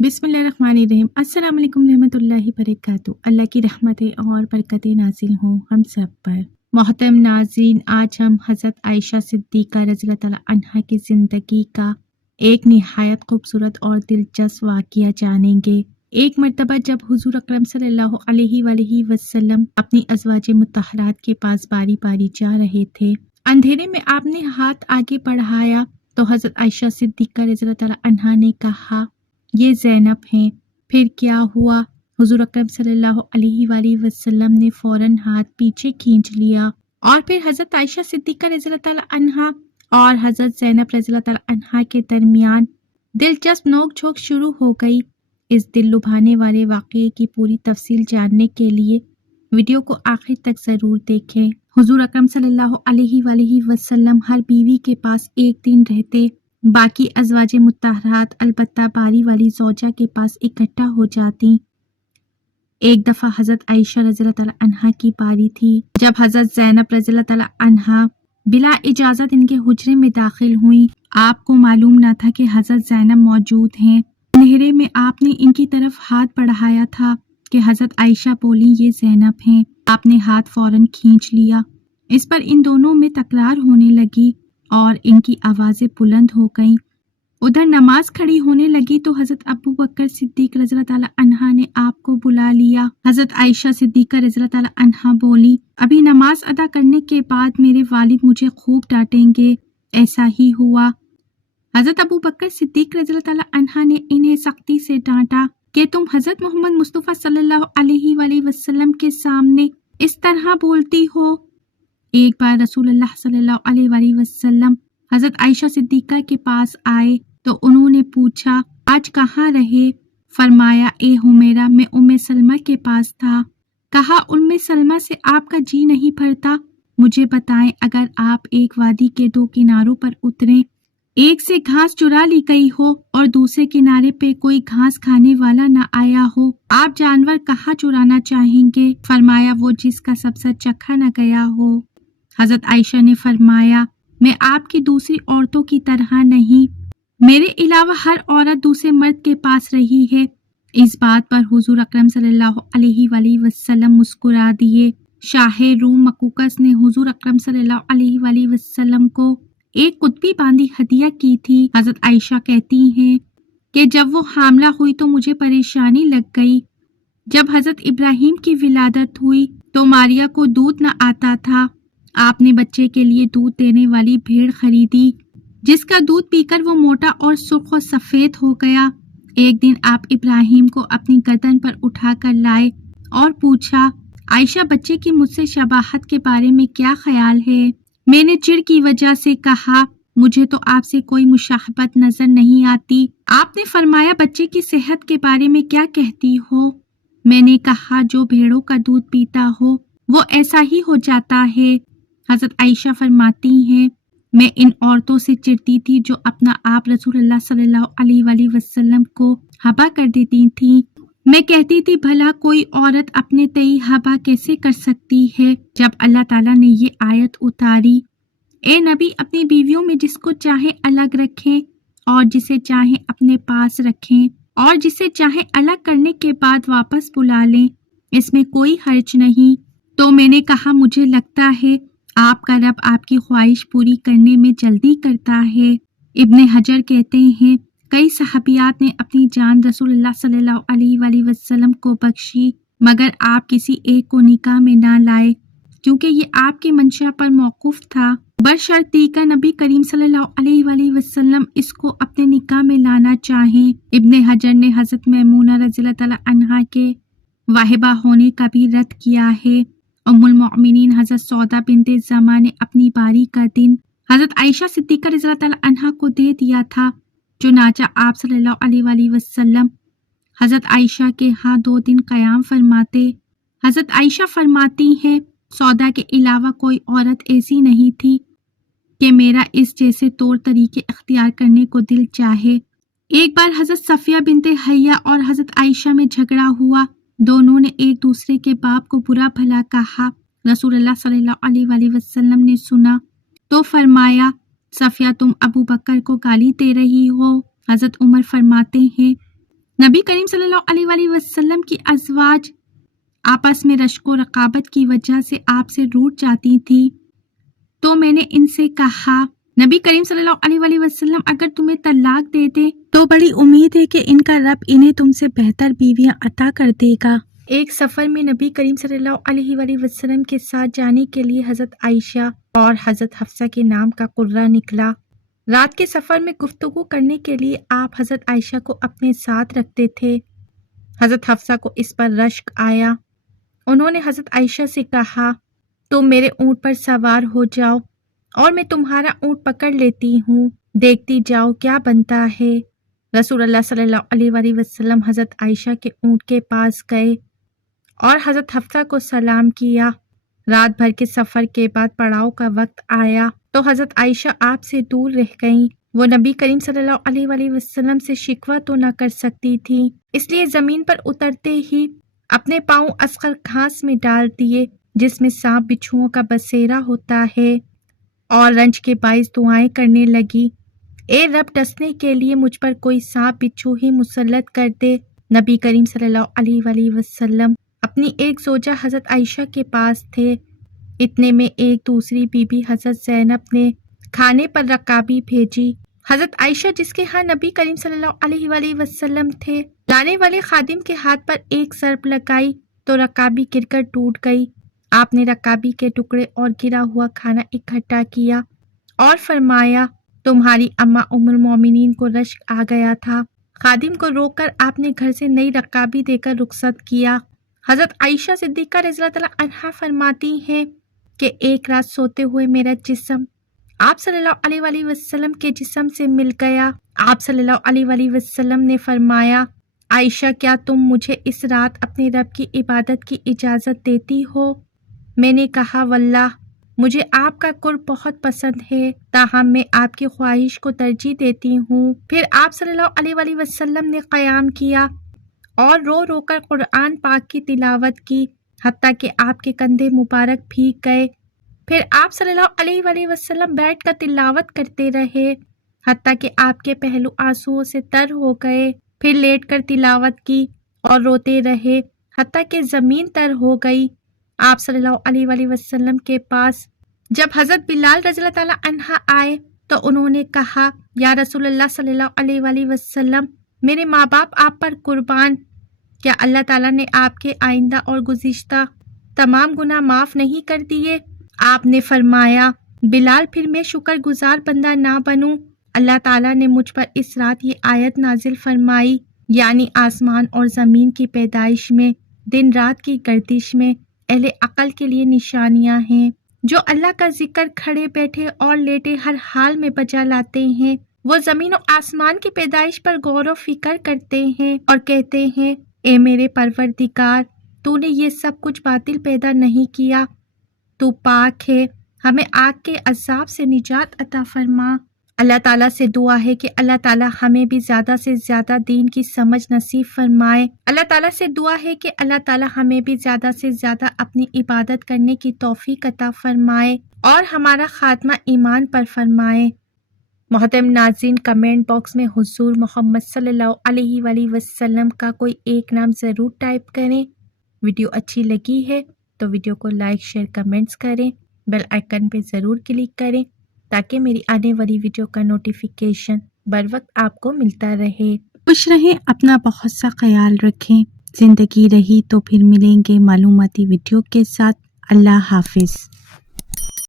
बिस्मिल्लाहिर्रहमानिर्रहीम। अस्सलाम वालेकुम रहमतुल्लाहि बरकातहू। अल्लाह की रहमतें और बरकतें नाज़िल हों हम सब पर। मोहतरम नाज़रीन, आज हम हज़रत आयशा सिद्दीक़ा रज़ियल्लाहु तआला अन्हा की ज़िंदगी का एक निहायत खूबसूरत और दिलचस्प वाक़या जानेंगे। एक मर्तबा जब हुज़ूर अकरम सल्लल्लाहु अलैहि वसल्लम अपनी अज़वाज मुत्तहरात के पास बारी बारी जा रहे थे, अंधेरे में आपने हाथ आगे बढ़ाया तो हज़रत आयशा सिद्दीक़ा रज़ियल्लाहु तआला अन्हा ने कहा, ये ज़ैनब हैं। फिर क्या हुआ? हुज़ूर अकरम सल्लल्लाहु अलैहि वसल्लम ने फ़ौरन हाथ पीछे खींच लिया और फिर हज़रत आयशा सिद्दीक़ा रज़ियल्लाहु तआला अन्हा और हज़रत ज़ैनब रज़ियल्लाहु तआला अन्हा के दरमियान दिलचस्प नोक-झोंक शुरू हो गई। इस दिल लुभाने वाले वाक़ये की पूरी तफ़सील जानने के लिए वीडियो को आखिर तक ज़रूर देखें। हुज़ूर अकरम सल्लल्लाहु अलैहि वसल्लम हर बीवी के पास एक दिन रहते, बाकी अज़वाजे मुत्तहरात अलबत्ता बारी वाली ज़ौजा के पास इकट्ठा हो जाती। एक दफ़ा हज़रत आयशा रज़ियल्लाहु तआला अन्हा की बारी थी, जब हज़रत ज़ैनब रज़ियल्लाहु तआला अन्हा बिला इजाज़त इनके हुजरे में दाखिल हुई। आपको मालूम न था कि हज़रत ज़ैनब मौजूद हैं। अंधेरे में आपने इनकी तरफ हाथ बढ़ाया था कि हज़रत आयशा बोली, ये ज़ैनब हैं। आपने हाथ फ़ौरन खींच लिया। इस पर इन दोनों में तकरार होने लगी और इनकी आवाज़ें बुलंद हो गईं। उधर नमाज खड़ी होने लगी तो हज़रत अबू बकर सिद्दीक रज़ियल्लाहु तआला अन्हा ने आपको बुला लिया। हज़रत आयशा सिद्दीक़ा रज़ियल्लाहु तआला अन्हा बोली, अभी नमाज अदा करने के बाद मेरे वालिद मुझे खूब डांटेंगे। ऐसा ही हुआ। हज़रत अबू बकर सिद्दीक रज़ियल्लाहु तआला अन्हा ने इन्हें सख्ती से डांटा कि तुम हज़रत मोहम्मद मुस्तफ़ा सल्लल्लाहु अलैहि वसल्लम के सामने इस तरह बोलती हो। एक बार रसूलुल्लाह सल्लल्लाहु अलैहि वसल्लम हज़रत आयशा सिद्दीक़ा के पास आए तो उन्होंने पूछा, आज कहाँ रहे? फरमाया, ए हुमैरा, मैं उम्मे सलमा के पास था। कहा, उम्मे सलमा से आपका जी नहीं भरता? मुझे बताएं, अगर आप एक वादी के दो किनारों पर उतरें, एक से घास चुरा ली गई हो और दूसरे किनारे पे कोई घास खाने वाला न आया हो, आप जानवर कहाँ चुराना चाहेंगे? फरमाया, वो जिसका सबसे चखा न गया हो। हज़रत आयशा ने फरमाया, मैं आपकी दूसरी औरतों की तरह नहीं, मेरे अलावा हर औरत दूसरे मर्द के पास रही है। इस बात पर हुजूर अकरम सल्लल्लाहु अलैहि वसल्लम मुस्कुरा दिए। शाह रूम मकूकस ने हुजूर अकरम सल्लल्लाहु अलैहि वसल्लम को एक कुत्बी बांधी हदिया की थी। हज़रत आयशा कहती हैं कि जब वो हामला हुई तो मुझे परेशानी लग गई। जब हज़रत इब्राहीम की विलादत हुई तो मारिया को दूध न आता था। आपने बच्चे के लिए दूध देने वाली भेड़ खरीदी, जिसका दूध पीकर वो मोटा और सुर्ख और सफ़ेद हो गया। एक दिन आप इब्राहीम को अपनी गर्दन पर उठाकर लाए और पूछा, आयशा, बच्चे की मुझसे शबाहत के बारे में क्या ख्याल है? मैंने चिढ़ की वजह से कहा, मुझे तो आपसे कोई मुशाहबत नजर नहीं आती। आपने फरमाया, बच्चे की सेहत के बारे में क्या कहती हो? मैंने कहा, जो भेड़ों का दूध पीता हो वो ऐसा ही हो जाता है। हज़रत आयशा फरमाती हैं, मैं इन औरतों से चिढ़ती थी जो अपना आप रसूलुल्लाह सल्लल्लाहु अलैहि वसल्लम को हबा कर देती थीं। मैं कहती थी, भला कोई औरत अपने तई हबा कैसे कर सकती है? जब अल्लाह ताला ने ये आयत उतारी, ए नबी, अपनी बीवियों में जिसको चाहे अलग रखें और जिसे चाहे अपने पास रखें और जिसे चाहे अलग करने के बाद वापस बुला लें, इसमें कोई हर्ज नहीं। तो मैंने कहा, मुझे लगता है आपका रब आपकी ख्वाहिश पूरी करने में जल्दी करता है। इब्ने हजर कहते हैं, कई सहाबियात ने अपनी जान रसूलुल्लाह सल्लल्लाहु अलैहि वसल्लम को बख्शी, मगर आप किसी एक को निकाह में ना लाए, क्योंकि ये आपकी मंशा पर मौकूफ था। बशर्ते का नबी करीम सल्लल्लाहु अलैहि वसल्लम इसको अपने निकाह में लाना चाहें। इब्ने हजर ने हज़रत मैमूना रज़ियल्लाहु तआला अन्हा के वाहिबा होने का भी रद्द किया है। उम्मुल मोमिनीन हज़रत सौदा बिन्ते ज़मा ने अपनी बारी का दिन हज़रत आयशा सिद्दीक़ा रज़ियल्लाहु तआला अन्हा को दे दिया था। चुनांचे आप सल्लल्लाहु अलैहि वसल्लम हज़रत आयशा के यहाँ 2 दिन क़याम फरमाते। हज़रत आयशा फरमाती हैं, सौदा के अलावा कोई औरत ऐसी नहीं थी कि मेरा इस जैसे तौर तरीके इख्तियार करने को दिल चाहे। एक बार हज़रत सफ़िया बिन्ते हैया और हज़रत आयशा में झगड़ा हुआ। दोनों ने एक दूसरे के बाप को बुरा भला कहा। रसूलुल्लाह सल्लल्लाहु अलैहि वसल्लम ने सुना तो फरमाया, सफ़िया, तुम अबू बकर को गाली दे रही हो। हज़रत उमर फरमाते हैं, नबी کریم صلی اللہ علیہ وآلہ وسلم کی ازواج آپس میں رشک و رقابت کی وجہ سے آپ سے روٹھ جاتی تھی، تو میں نے ان سے کہا نبی کریم صلی اللہ علیہ وآلہ وسلم اگر تمہیں طلاق دے دے تو بڑی امید ہے کہ ان کا رب انہیں تم سے بہتر بیویاں عطا کر دے گا۔ ایک سفر میں نبی کریم صلی اللہ علیہ وآلہ وسلم کے ساتھ جانے کے لیے حضرت عائشہ اور حضرت حفصہ کے نام کا قرہ نکلا۔ رات کے سفر میں گفتگو کرنے کے لیے آپ حضرت عائشہ کو اپنے ساتھ رکھتے تھے۔ حضرت حفصہ کو اس پر رشک آیا۔ انہوں نے حضرت عائشہ سے کہا تم میرے اونٹ پر سوار ہو جاؤ اور میں تمہارا اونٹ پکڑ لیتی ہوں، دیکھتی جاؤ کیا بنتا ہے۔ رسول اللہ صلی اللہ علیہ وآلہ وسلم حضرت عائشہ کے اونٹ کے پاس گئے اور حضرت حفصہ کو سلام کیا۔ رات بھر کے سفر کے بعد پڑاؤ کا وقت آیا تو حضرت عائشہ آپ سے دور رہ گئیں۔ وہ نبی کریم صلی اللہ علیہ وآلہ وسلم سے شکوہ تو نہ کر سکتی تھی، اس لیے زمین پر اترتے ہی اپنے پاؤں اصغر گھاس میں ڈال دیے جس میں سانپ بچھوؤں کا بسیرا ہوتا ہے، اور رنج کے باعث دعائیں کرنے لگی، اے رب ڈسنے کے لیے مجھ پر کوئی سانپ بچھو ہی مسلط کر دے۔ نبی کریم صلی اللہ علیہ وآلہ وسلم اپنی ایک زوجہ حضرت عائشہ کے پاس تھے۔ اتنے میں ایک دوسری بی بی حضرت زینب نے کھانے پر رکابی بھیجی۔ حضرت عائشہ جس کے ہاں نبی کریم صلی اللہ علیہ وآلہ وسلم تھے، لانے والے خادم کے ہاتھ پر ایک ضرب لگائی تو رکابی گر کر ٹوٹ گئی۔ آپ نے رکابی کے ٹکڑے اور گرا ہوا کھانا اکٹھا کیا اور فرمایا تمہاری اماں ام المومنین کو رشک آ گیا تھا۔ خادم کو روک کر آپ نے گھر سے نئی رکابی دے کر رخصت کیا۔ حضرت عائشہ صدیقہ رضی اللہ عنہا فرماتی ہیں کہ ایک رات سوتے ہوئے میرا جسم آپ صلی اللہ علیہ وآلہ وسلم کے جسم سے مل گیا۔ آپ صلی اللہ علیہ وآلہ وسلم نے فرمایا عائشہ کیا تم مجھے اس رات اپنے رب کی عبادت کی اجازت دیتی ہو؟ میں نے کہا واللہ مجھے آپ کا قرب بہت پسند ہے، تاہم میں آپ کی خواہش کو ترجیح دیتی ہوں۔ پھر آپ صلی اللہ علیہ وآلہ وسلم نے قیام کیا اور رو رو کر قرآن پاک کی تلاوت کی حتیٰ کہ آپ کے کندھے مبارک بھیگ گئے۔ پھر آپ صلی اللہ علیہ وآلہ وسلم بیٹھ کر تلاوت کرتے رہے حتیٰ کہ آپ کے پہلو آنسوؤں سے تر ہو گئے۔ پھر لیٹ کر تلاوت کی اور روتے رہے حتیٰ کہ زمین تر ہو گئی۔ آپ صلی اللہ علیہ وآلہ وسلم کے پاس جب حضرت بلال رضی اللہ تعالیٰ عنہ آئے تو انہوں نے کہا یا رسول اللہ صلی اللہ علیہ وآلہ وسلم میرے ماں باپ آپ پر قربان، کیا اللہ تعالیٰ نے آپ کے آئندہ اور گزشتہ تمام گناہ معاف نہیں کر دیے؟ آپ نے فرمایا بلال پھر میں شکر گزار بندہ نہ بنوں؟ اللہ تعالیٰ نے مجھ پر اس رات یہ آیت نازل فرمائی، یعنی آسمان اور زمین کی پیدائش میں، دن رات کی گردش میں اہل عقل کے لیے نشانیاں ہیں۔ جو اللہ کا ذکر کھڑے بیٹھے اور لیٹے ہر حال میں بجا لاتے ہیں، وہ زمین و آسمان کی پیدائش پر غور و فکر کرتے ہیں اور کہتے ہیں اے میرے پروردگار تو نے یہ سب کچھ باطل پیدا نہیں کیا، تو پاک ہے، ہمیں آگ کے عذاب سے نجات عطا فرما۔ اللہ تعالیٰ سے دعا ہے کہ اللہ تعالیٰ ہمیں بھی زیادہ سے زیادہ دین کی سمجھ نصیب فرمائے۔ اللہ تعالیٰ سے دعا ہے کہ اللہ تعالیٰ ہمیں بھی زیادہ سے زیادہ اپنی عبادت کرنے کی توفیق عطا فرمائے اور ہمارا خاتمہ ایمان پر فرمائے۔ محترم ناظرین، کمنٹ باکس میں حضور محمد صلی اللہ علیہ وآلہ وسلم کا کوئی ایک نام ضرور ٹائپ کریں۔ ویڈیو اچھی لگی ہے تو ویڈیو کو لائک شیئر کمنٹس کریں، بیل آئیکن پہ ضرور کلک کریں تاکہ میری آنے والی ویڈیو کا نوٹیفیکیشن بر وقت آپ کو ملتا رہے۔ خوش رہیں، اپنا بہت سا خیال رکھیں۔ زندگی رہی تو پھر ملیں گے معلوماتی ویڈیو کے ساتھ۔ اللہ حافظ۔